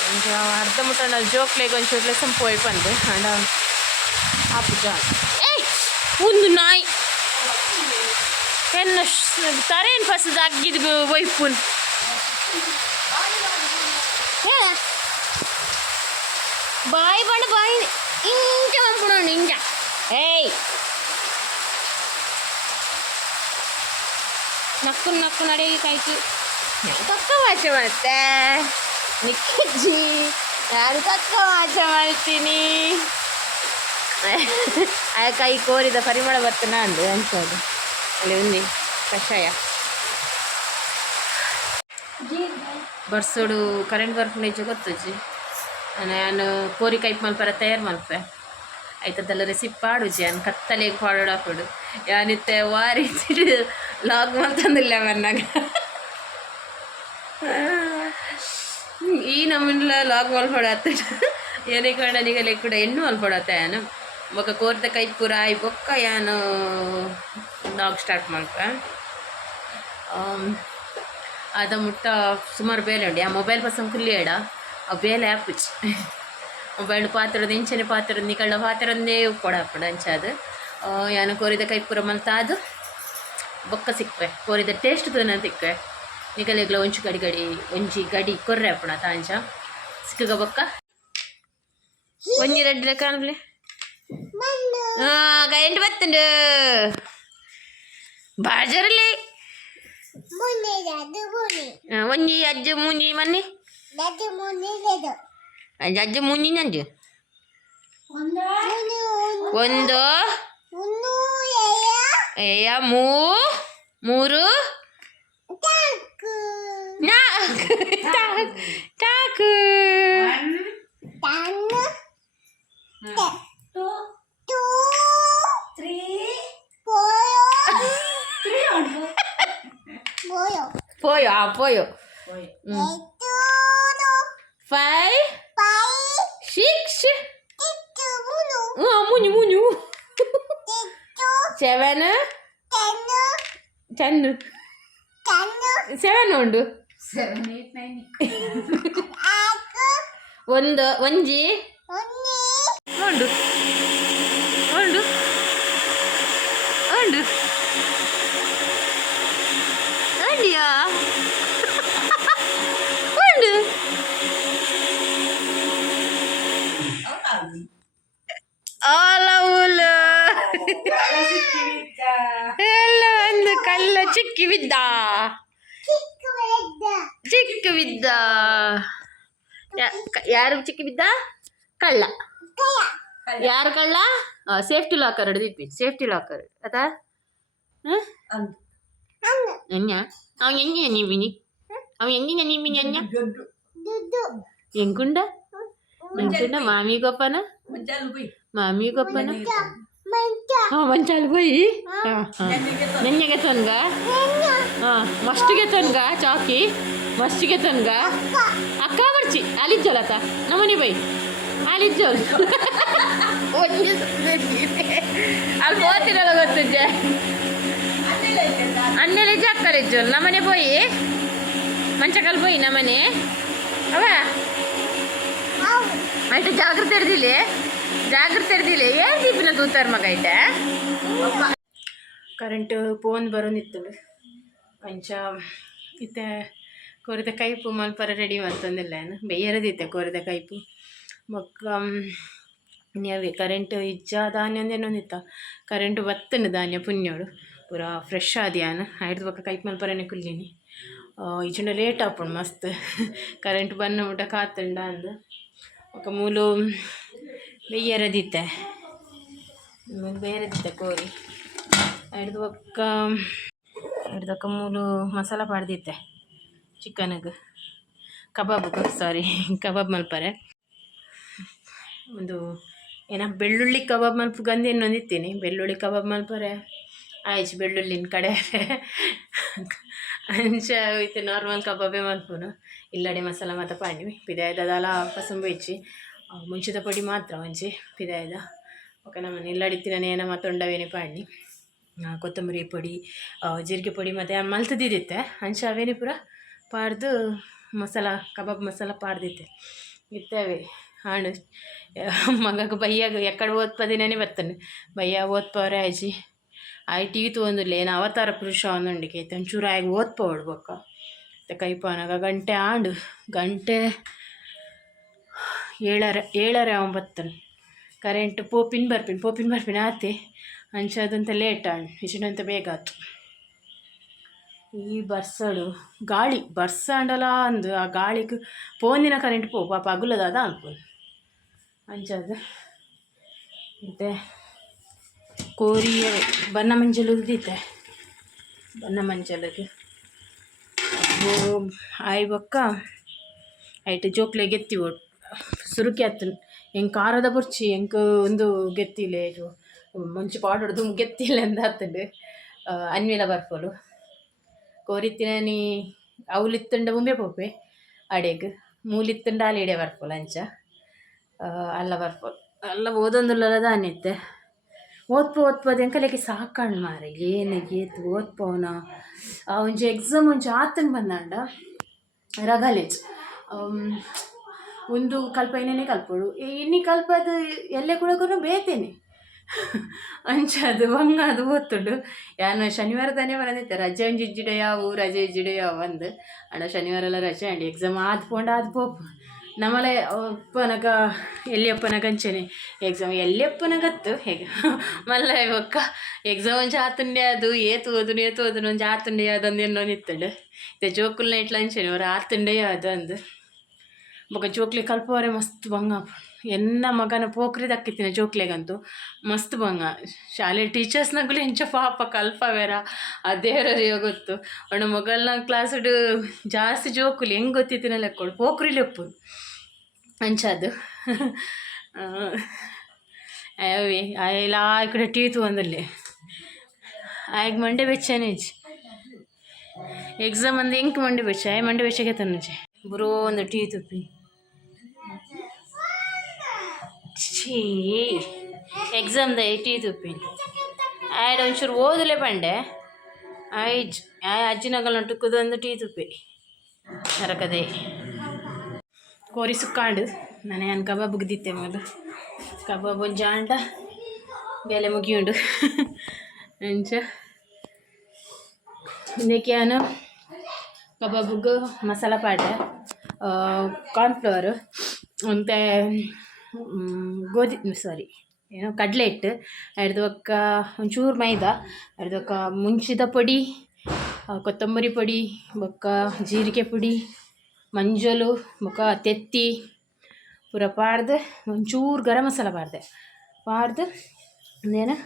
ಇಂಚ ಅರ್ಧ ಮುಟ್ಟಣ ಜೋಕ್ಲೆಗೆ ಒಂಚೂರು ಲೆಸನ್ ಪೋಯ್ ಬಂದು ಅಂಡ ಆಪು ಜಾನ್ ಏಯ್ ಒಂದು ನಾಯಿ ಎನ್ನ ತರೇನು ಫಸ್ಟ್ ಅಗ್ಗಿದ್ದು ವೈಪುನ್ ಹೇಳ ಬಾಯಿ ಬಣ್ಣ ಬಾಯಿ ಇಂಚ ಬಂದ್ಬಿಡೋಣ ಇಂಚ ಏಯ್ ನಕ್ಕು ನಕ್ಕು ನಡೆಯ ಕಾಯ್ತು ತಕ್ಕ ವಾಚ ಮತ್ತೆ ನಿಕ್ಕಜ್ಜಿ ನಾನು ತಕ್ಕ ವಾಚ ಮಾಡ್ತೀನಿ ಆ ಕೈ ಕೋರಿದ ಪರಿಮಳ ಬರ್ತನ ಅಂದು ಅನ್ಸೋದು ಅಲ್ಲಿ ಉಂದಿ ಕಷಾಯ. ಬರ್ಸೋಡು ಕರೆಂಟ್ ಬರ್ಪುಣ ಇಜ್ಜ ಗೊತ್ತಜ್ಜಿ ನಾನು ಕೋರಿ ಕೈಪ್ ಮಲ್ಪರ ತಯಾರು ಮಲ್ಪೆ. ಆಯ್ತದಲ್ಲ ರೆಸಿಪಿ ಪಾಡುಜಿ ನಾನು ಕತ್ತಲೆಗೆ ಪಾಡೋಡು ಹಾಕೋಡು ಯಾನಿತ್ತೆ ವಾರಿ ಲಾಗ್ ಮಾಡ್ತಂದಿಲ್ಲ ಮನ್ನಾಗ ಈ ನಮ್ಮನ್ನ ಲಾಗ್ ಮಲ್ಪಡತ್ತೆ ಏನೇ ಕಣ್ಣನಿಗಲೆ ಕೂಡ ಹೆಣ್ಣು ಅಲ್ಪಡತ್ತೆ ಏನು? ಬೊಕ್ಕ ಕೋರ್ತ ಕೈ ಪೂರ ಆಯ್ ಬೊಕ್ಕ ಏನು ಲಾಗ್ ಸ್ಟಾರ್ಟ್ ಮಾಡ್ಕ ಅದ ಮುಟ್ಟ ಸುಮಾರು ಬೇಲೆ ಉಂಡು ಆ ಮೊಬೈಲ್ ಪಸಂ ಕುಲ್ಲಿಯಡ ಆ ಬೇಲೆ ಆಪುಜಿ ಮೊಬೈಲ್ ಪಾತ್ರದ ಇಂಚನೆ ಪಾತ್ರದ ನಿಕಳ್ಳ ಪಾತ್ರದೇ ಉಪ್ಪೊಡ ಹಾಪುಡು ಅಂಚಾದು ಏನು ಕೋರಿದ ಕೈ ಪೂರ ಮಲ್ತಾದು. ಬೊಕ್ಕ ಸಿಕ್ವೆ ಕೋರಿದ ಟೇಸ್ಟ್ ತೋನ ತಿಕ್ವೆ ನಿಕಲೆಗ್ಲ ಒಂಚು ಗಡಿ ಗಡಿ ಒಂಜಿ ಗಡಿ ಕೊರ್ರೆ ಅಪ್ಪಣ ತಾಂಚ ಸಿಕ್ಕಗ ಬೊಕ್ಕ? ಒಂಜಿ ರೆಡ್ಲ ಕಾಣ್ಲಿ ಮಣ್ಣು ಕೈಂಟ್ ಬತ್ತುಂಡು. ಬಾಜರಲ್ಲಿ ಮುನ್ನೆ ಅದು ಮುನಿ ಒಂಜಿ ಅಜ್ಜು ಮೂಂಜಿ ಮನ್ನಿ. ಅದು ಮುನ್ನೆದು ಅಜ್ಜ ಅಜ್ಜು ಮೂಂಜಿ ನಂಜು. ಮುನ್ನು ಒಂದು. ಮುನ್ನು ಎಯ ಏಯ ಮೂ ಮೂರು ಟಂಕು ನಾಲ್ಕು talk- talk ton two two three four four Seven? Ton. Seven ಉಂಡು. ಒಂದು ಒಂಜಿ. ಉಂಡು. ಉಂಡು. ಉಂಡು. ಉಂಡಿಯಾ? ಉಂಡು. ಆಲವುಲು ಎಲ್ಲ ಒಂದು ಕಲ್ಲ ಚಿಕ್ಕಿ ಬಿದ್ದ ಚಿಕ್ಕ ಬೆದ್ದ ಚಿಕ್ಕ ಬಿದ್ದ ಯಾ- ಕ- ಯಾರು ಚಿಕ್ಕಿ ಬಿದ್ದ ಕಳ್ಳ. ಕಯ ಯಾರು ಕಳ್ಳ? ಸೇಫ್ಟಿ ಲಾಕರ್ ಹಿಡಿದಿಪ್ಪಿ ಸೇಫ್ಟಿ ಲಾಕರ್ ಅದಾ? ಅನ್ನು ಎನ್ಯ ಅವ ಹೆಂಗೆ ನೀವಿನಿ? ಅವ ಹೆಂಗಿನ ನೀವಿನಿ ಅನ್ಯ ದುಡ್ಡು ಹೆಂಗುಂಡ? ಮಂಚುಂಡ ಮಾಮಿ ಗೊಪ್ಪನ? ಮಾಮಿ ಗೊಪ್ಪನ? ಮಂಚ ಹಾಂ ಮಂಚಾಲ್ ಬೈ ಹಾಂ. ಹಾಂ ನೆನ್ನೆಗೆ ಮಸ್ಟಿಗೆ ತನ್ಗ ಚಾಕಿ. ಮಸ್ಟಿಗೆ ತನ್ಗ ಅಕ್ಕ. ಬರ್ಚಿ. ಅಲ್ಲಿಜ್ಜೋಲ್ ಅತ್ತ ನಮ್ಮನೆ ಬೈ. ಅಲ್ಲಿಜ್ಜೋಲ್ ಅಲ್ಲಿ ಓದ್ತಿರಲ್ಲ ಗೊತ್ತಿಜ್ಜೆ ಅಣ್ಣೆಲಿಜ್ಜೆ ನಮನೆ ನಮ್ಮನೆ ಮಂಚ ಮಂಚಕಲ್ ಬೋಯ್ ನಮನೆ ಅವ? ಅಷ್ಟು ಜಾಗ್ರತೆ ಹಿಡ್ದಿಲ್ಲಿ ಜಾಗ್ರತೆ ಇರ್ದಿಲ್ಲ. ಏನ್ ದೀಪಿನ ತೂತಾರ ಮಗ ಐತೆ? ಕರೆಂಟ್ ಫೋನ್ ಬರೋನಿತ್ತು. ಅಂಚ ಇತ್ತೆ, ಕೊರಿದ ಕೈಪು ಮಲ್ಪರ ರೆಡಿ ಮಾಡ್ತಂದಿಲ್ಲ ಏನು? ಬೇಯರದಿತ್ತೆ ಕೊರಿದ ಕೈಪು. ಮಕ್ಕ ನೀವೇ ಕರೆಂಟ್ ಇಜ್ಜ ಧಾನ್ಯ ಅಂದೇನೊಂದಿತ್ತ ಕರೆಂಟ್ ಬತ್ತನ ಧಾನ್ಯ ಪುಣ್ಯೋಡು. ಪೂರ ಫ್ರೆಶ್ ಆದ್ಯಾನ ಆಯ್ತು ಬಕ್ಕ ಕೈಪ್ ಮಲ್ಪರನೆ ಕುಲ್ಲಿನಿ ಇಜುಂಡ ಲೇಟ್ ಆಪುಂಡು ಮಸ್ತ್. ಕರೆಂಟ್ ಬನ್ನ ಮುಟ ಕಾತುಂಡ ಅಂದು. ఒక ಮೂಲು ಬೆಯ್ಯರದಿತ್ತೆ ಬೇರೆದಿತ್ತೆ ಕೋರಿ. ಹಿಡ್ದು ಒಕ್ಕ ಹಿಡ್ದು ಒಕ್ಕ ಮೂಲು ಮಸಾಲ ಪಾಡ್ದಿತ್ತೆ ಚಿಕನ್ಗೆ. ಕಬಾಬ್ಗೆ ಸಾರಿ ಕಬಾಬ್ ಮಲ್ಪರೆ. ಒಂದು, ಏನ ಬೆಳ್ಳುಳ್ಳಿ ಕಬಾಬ್ ಮಲ್ಪ ಗಂದು ಇನ್ನೊಂದಿತ್ತೀನಿ ಬೆಳ್ಳುಳ್ಳಿ ಕಬಾಬ್ ಮಲ್ಪರೆ. ಆಯ್ತು, ಬೆಳ್ಳುಳ್ಳಿನ ಕಡೆ. ಅಂಚ ಇತ್ತು ನಾರ್ಮಲ್ ಕಬಾಬೇ ಮಲ್ಪುನು. ಇಲ್ಲಡೆ ಮಸಾಲ ಮಾತ ಪಾಂಡಿವಿ ಪಿದಾಯ್ದಲ್ಲ ಪಸಂಬು ಇಚ್ಚಿ ಮುಂಚಿತ ಪೊಡಿ ಮಾತ್ರ ಮುಂಚೆ ಪಿದಾಯದ. ಓಕೆ, ನಮ್ಮ ಇಲ್ಲಡಿತ್ತಿನ ಏನ ಮಾತೊಂಡವೇನೆ ಪಾಡಿ ಕೊತ್ತಂಬರಿ ಪೊಡಿ ಜೀರಿಗೆ ಪೊಡಿ ಮತ್ತು ಮಲ್ತದಿದ್ದಿತ್ತೆ. ಅಂಚ ಅವೇನೆ ಪೂರ ಪಾಡ್ದು ಮಸಾಲ, ಕಬಾಬ್ ಮಸಾಲ ಪಾಡ್ದಿತ್ತೆ. ಇತ್ತವೆ ಹಾಡು ಮಗಕ್ಕೆ ಬೈಯಾಗ ಎಕ್ಕಡೆ ಓದ್ಪದಿನೇ ಬರ್ತಾನೆ. ಬಯ್ಯ, ಓದ್ಪವ್ರೆ ಅಜ್ಜಿ. ಆಯ್ ಟಿ ತೊಗೊಂದಿಲ್ಲ ಏನು ಅವತಾರ ಪುರುಷ ಒಂದೊಂಡಿಗೆ ಒಂಚೂರು ಆಗಿ ಓದ್ಪೋಡ್ಬೇಕ ಮತ್ತೆ ಕೈಪಾನಾಗ ಗಂಟೆ ಆಂಡು, ಗಂಟೆ ಏಳರ ಏಳರ ಒಂಬತ್ತನು ಕರೆಂಟ್ ಪೋಪಿನ್ ಬರ್ಪಿನ್ ಪೋಪಿನ್ ಬರ್ಪಿನ್ ಆತೆ. ಅಂಚದಂತ ಲೇಟ್ ಆಂಡ್ ಇಷ್ಟಂತ ಬೇಗ ಆತು. ಈ ಬರ್ಸಡು ಗಾಳಿ ಬರ್ಸಾಂಡಲ ಅಂದು, ಆ ಗಾಳಿಗೆ ಪೋನಿನ ಕರೆಂಟ್ ಪೋ, ಪಾಪ ಅಗುಲದಾದ ಅನ್ಕೊಂಡು ಅಂಚದು ಮತ್ತೆ ಕೋರಿಯ ಬಣ್ಣ ಮಂಜಲು ಉದ್ದಿತ್ತೆ ಬಣ್ಣ ಮಂಜಲಿಗೆ ಆಯ್ಬಕ್ಕ ಆಯ್ತು ಜೋಕ್ಲೆ ಗೆತ್ತಿ ಒಟ್ ಸುರುಕಿ ಆತು ಹೆಂಗ್ ಕಾರದ ಬುರ್ಚಿ ಎಂಕ್ ಒಂದು ಗೆತ್ತಿಲೆ ಮುಂಚೆ ಪಾಡೋದು ಗೆತ್ತಿಲ್ಲ ಅಂದ ಆತಂಡು ಅನ್ವಿಲ ಬರ್ಪೋಲು. ಕೋರಿತ್ತಿನನಿ ಅವಳಿತ್ತಂಡ ಮುಂಬೆ ಪೋಪೆ, ಅಡೆಗ್. ಮೂಲಿತ್ತಂಡ ಆಲಿಡೆ ಬರ್ಪೋಲು ಅಂಚ. ಅಲ್ಲ ಬರ್ಪೋಲು. ಅಲ್ಲ ಓದೊಂದುಲ್ಲದ ಅನ್ನಿತ್ತೆ ಓದ್ಪ ಓದ್ಪ ಓದ್ಪೋದು ಎಂಕಲೆಗೆ ಸಾಕಣ್ ಮಾರೆ. ಏನು ಏತು ಓದ್ಪೋನ. ಒಂಜಿ ಎಕ್ಸಾಮ್ ಒಂಜಿ ಆತನ್ ಬಂದಾಂಡ. ರಗಾಲೇಜ್. ಒಂದು ಕಲ್ಪ ಏನೇನೇ ಕಲ್ಪೋಡು. ಇನ್ನಿ ಕಲ್ಪದು ಎಲ್ಲೇ ಕೂಡ ಬೇತೇನೆ. ಅಂಚದು ಅದು ಓದ್ತುಂಡು ಯಾನು ಶನಿವಾರ ತಾನೇ ಬರದಿತ್ತೆ. ರಜೆ ಒಂಜಿ ಯಾವು ರಜೆ ಇಜ್ಜಿಡೆ ಅಂದು ಅಣ್ಣ ಶನಿವಾರ ಎಲ್ಲ ರಜೆ, ಅಂಡಿ ಎಕ್ಸಾಮ್ ಆದ್ಪೋಂಡು ಆದ್ ಪೋಪು ಅಪ್ಪನಗ ಎಲ್ಲಿಯಪ್ಪನಗ ಅಂಚನೆ ಎಕ್ಸಾಮ್ ಎಲ್ಲಿಯಪ್ಪನಗತ್ತು ಹೇಗೆ? ಮಲ್ಲ ಇವಕ್ಕ ಎಕ್ಸಾಮ್ ಒಂಜಿ ಆತುಂಡೆ ಅದು, ಏತು ಓದುನು ಏತು ಓದುನು ಒಂಜಿ ಆತುಂಡೆ ಅದೊಂದು ಅಂದೇನೋ ನಿತ್ತಡು ಇದೆ ಜೋಕುಲ್ನ ಇಟ್ಲ ಅಂಚನೆ ಅವ್ರು ಆತುಂಡೆ ಅದು ಅಂದು. ಬೊಕ ಜೋಕ್ಲೆ ಕಲ್ಪವರೆ ಮಸ್ತ್ ಬಂಗ ಎನ್ನ ಮಗನ ಪೋಕ್ರಿ ದಕ್ಕಿತ್ತಿನ ಜೋಕ್ಲೆಗಂತೂ ಮಸ್ತ್ ಬಂಗ ಶಾಲೆ ಟೀಚರ್ಸ್ನಾಗಲೂ ಹೆಂಚ ಪಾಪ ಕಲ್ಪವೆರ. ಅದೇ ದೇವರರಿಯೋ ಗೊತ್ತು. ಅವನ ಮೊಗಲ್ನ ಕ್ಲಾಸ್ಡು ಜಾಸ್ತಿ ಜೋಕುಲಿ ಹೆಂಗೆ ಗೊತ್ತಿತ್ತಿನ ಲೆಕ್ಕೊಡು ಪೋಕ್ರಿಲೆಪ್ಪು ಅಂಚದು. ಅವಿ ಎಲ್ಲ ಈ ಕಡೆ ಟೀ ತೊಂದಲ್ಲಿ ಆಯ್ಕೆ ಮಂಡೆ ಬೆಚ್ಚನೇಜಿ ಎಕ್ಸಾಮ್ ಅಂದ್ರೆ ಹೆಂಗೆ ಮಂಡೆ ಬೆಚ್ಚ? ಮಂಡೆ ಬೆಚ್ಚಗೆ ತನ್ನಜಿ. ಬರೋ ಒಂದು ಟೀ ತುಪ್ಪಿ. ಛೀ. ಎಕ್ಸಾಮ್ದ ಟೀ ತುಪ್ಪಿ ಆಯ್ಡ್ ಒಂಚೂರು ಓದಲೇ ಪಂಡೆ. ಆಯ್ಜ್ ಆಯ್ ಅಜ್ಜಿನಗಲ್ ನಟುಕುದೊಂದು ಟೀ ತುಪ್ಪಿ. ನರಕದೆ. ಕೋರಿ ಸುಕ್ಕಾಂಡು. ನಾನು ಏನು ಕಬಾಬ್ ಬುಗ್ದಿತ್ತೆ ಮೊದಲು. ಕಬಾಬ್ ಒಂದು ಜಾಂಡ. ಬೆಲೆ ಮುಗಿಯುಂಡು. ಅಂಚ ಇದಕ್ಕೆ ನಾನು ಕಬಾಬ್ಗೆ ಮಸಾಲ ಪಾಟ ಕಾರ್ನ್ಫ್ಲವರು ಮತ್ತು ಗೋಧಿ ಸಾರಿ ಏನೋ ಕಡಲೆ ಹಿಟ್ಟು ಹಿಡ್ದು ಒಕ್ಕ ಒಂಚೂರು ಮೈದಾ ಹಿಡ್ದು ಒಕ್ಕ ಮುಂಚಿದ ಪುಡಿ ಕೊತ್ತಂಬರಿ ಪುಡಿ, ಬೊಕ್ಕ ಜೀರಿಗೆ ಪುಡಿ, ಮಂಜಲು, ಬೊಕ್ಕ ತೆತ್ತಿ, ಪೂರ ಪಾಡ್ದು ಒಂಚೂರು ಗರಂ ಮಸಾಲ ಪಾಡ್ದೆ ಪಾಡ್ದು ಒಂದೇನು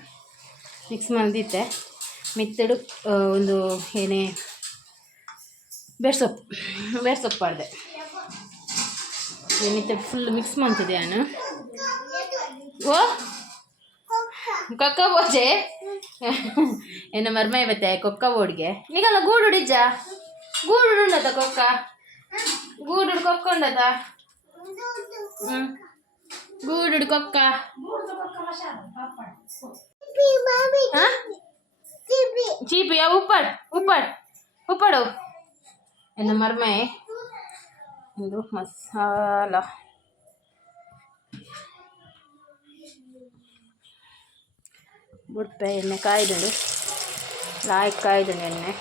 ಮಿಕ್ಸ್ ಮಾಡಿದ್ದೆ ಮಿತ್ತಡು ಒಂದು ಏನೇ ಬೇರ್ ಸೊಪ್ಪು ಬೇರ್ ಸೊಪ್ಪು ಪಾಡ್ದೆ. ಮಿತ್ತ ಫುಲ್ ಮಿಕ್ಸ್ ಮಾಡ್ತಿದ್ದೆ ನಾನು ಓ, ಕೊಕ್ಕ ಬೋಜೆ? ಏನ ಮರ್ಮ ಇವತ್ತೆ ಕೊಕ್ಕ ಓಡ್ಗೆ ಈಗಲ್ಲ ಗೂಡು ಹುಡಿಜ್ಜ ಗೂಡು ಉಂಡದ ಕೊಕ್ಕ? ಗೂಡು ಕೊಕ್ಕ ಉಂಡದ ಗೂಡು ಕೊಕ್ಕ? ಹಾಂ? ಚೀಪಿ ಉಪ್ಪಡ್ ಉಪ್ಪಡ್, ಉಪ್ಪಡು. ಎನ್ನ ಮರ್ಮೆ. ಇದು ಮಸಾಲ ಬಿಡ್ಪೆ ಎಣ್ಣೆ ಕಾಯ್ದುಂಡು ಲಾಯ್ ಕಾಯ್ದುಂಡು ಎಣ್ಣೆ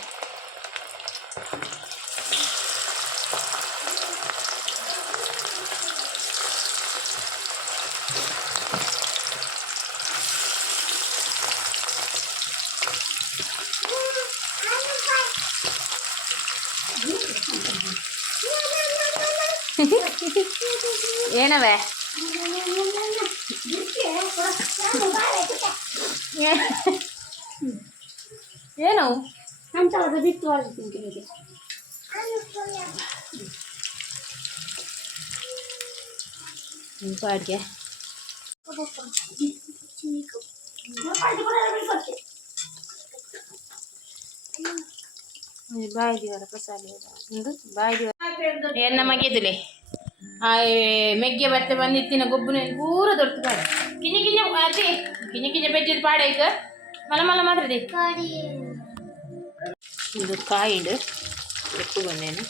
ಏನವೆ? ಏನು ಅಂತವಾಗ ಬಿತ್ತು ಆಡ್ತೀನಿ ಪಾಡ್ಗೆ. ಬಾಯಿ ದಿವರ ಕಸಾಲೆ ಒಂದು ಬಾಯಿ ದಿವರ ಎನ್ನ ಮಗಿದಿಲೆ ಆ ಮೆಗ್ಗೆ ಬತ್ತೆ ಬಂದು ಇತ್ತಿನ ಗೊಬ್ಬನ ಪೂರ ದೊಡ್ಡ ಪಾಡ ಕಿಂಜ ಕಿಂಜ ಅದೇ ಕಿಂಜ ಕಿಂಜ ಬೆಜ್ಜದ ಪಾಡ ಈಗ ಮಲ ಮಲ ಮಾತ್ರ ಇದು ಕಾಯಿ ಉಪ್ಪು ಬಂದೇನು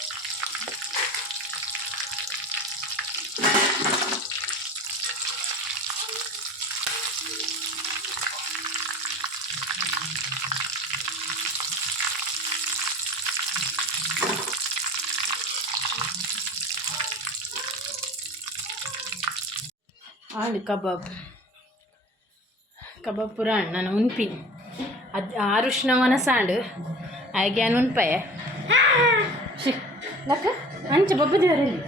ಆಳು ಕಬಾಬ್. ಕಬಾಬ್ ಪುರ ನಾನು ಉನ್ಪಿನ್ ಅದು ಆರುಷ್ಣವನ ಸಾಂಡು. ಆಯ್ಗೆ ಉನ್ಪಾಯ ಶಿ ಲಕ್ಕ ಅಂಚ ಬಬ್ಬದಿವರಲ್ಲಿ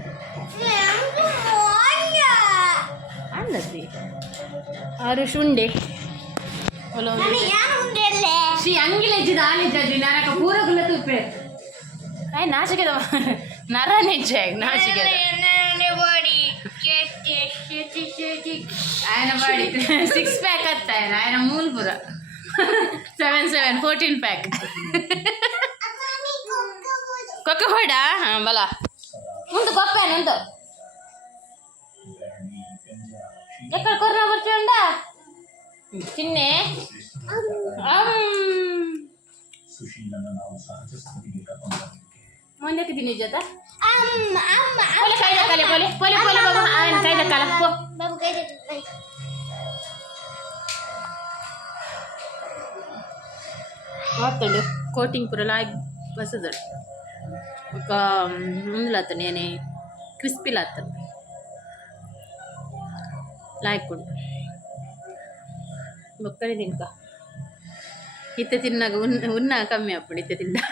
ಅಂದತಿ ಆರುಷ್ ಉಂಡೆ. ಒಲ ಶ್ರೀ ಅಂಗಿಲ ಇಜ್ಜಿದ ಆಲಿಜ್ಜಿ ನರಕ ಪೂರಗುಲ್ಲ ತುಪ್ಪೆ ಆಯ್ ನಾಚಿಕೆದ ನರ ನಿಜ ನಾಚಿಕೆದ. ఆయన బాడీ సిక్స్ ప్యాక్ వస్తా ఆయన ఆయన మూల్పుర సెవెన్ సెవెన్ ఫోర్టీన్ ప్యాక్ కొక్కపడా బలా ముందు గొప్పాను ఉందో ఎక్కడ కొరనా కూర్చోండా చిన్నే ముందుకు తిని జత ಅಮ್ಮ ಅಮ್ಮ పోలే కై దక్కాలి పోలే పోలే పోలే బాబు ఆయన కై బాబు గైడ్ ఆతండు కోటింగ్ పురలా బసదడు ఒక ముందులు అతను నేను క్రిస్పీలు అతను లాయకుండు ఒక్కడే తినక ఇత్త తిన్నాక ఉన్న ఉన్నా కమ్మి అప్పుడు ఇత్త తిన్నా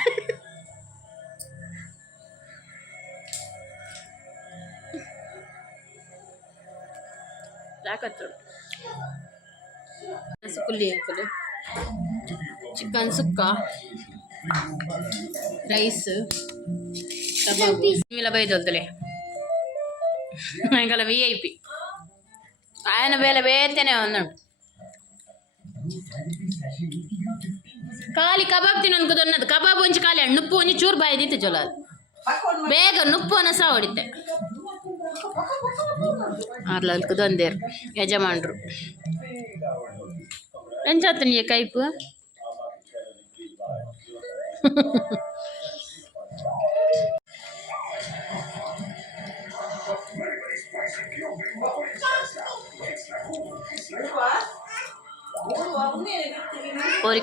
సుకుల్లి అంకులు చికెన్ సుక్క రైస్ కబాబు ఇలా పోయి వద్దులే ఇంకా విఐపి ఆయన వేల వేస్తేనే ఉన్నాడు ಖಾಲಿ ಕಬಾಬ್ ತಿನ್ನೊಂದು ಅನ್ನೋದು ಕಬಾಬ್ ಒಂಚು ಖಾಲಿ ಹಣ್ಣು ಉಪ್ಪು ಒಂಚು ಚೂರು ಬಾಯಿ ದಿತ್ತು ಚಲೋ ಅದು ಬೇಗ ನುಪ್ಪು ಅನ್ನ ಸಹ ಹೊಡಿತೆ ಅರ್ಲಲ್ಕು ದೊಂದೇರು ಯಜಮಾನ್ರು ಎಂಚಾತ ನೀ ಕೈಪು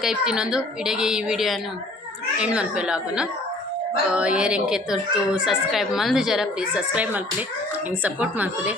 ಕೈಪ್ ತಿನ್ನೊಂದು. ಇಡೆಗೆ ಈ ವಿಡಿಯೋನು ಹೆಣ್ಣು ಮಲ್ಪಲ್ಲ ಆಗುನ. ಏರೆಂಕೆ ತೊರ್ತು ಸಬ್ಸ್ಕ್ರೈಬ್ ಮಲ್ದು ಜರ ಪ್ಲೀಸ್ ಸಬ್ಸ್ಕ್ರೈಬ್ ಮಲ್ಪಲಿ ಹಿಂಗೆ ಸಪೋರ್ಟ್ ಮಾಡ್ತದೆ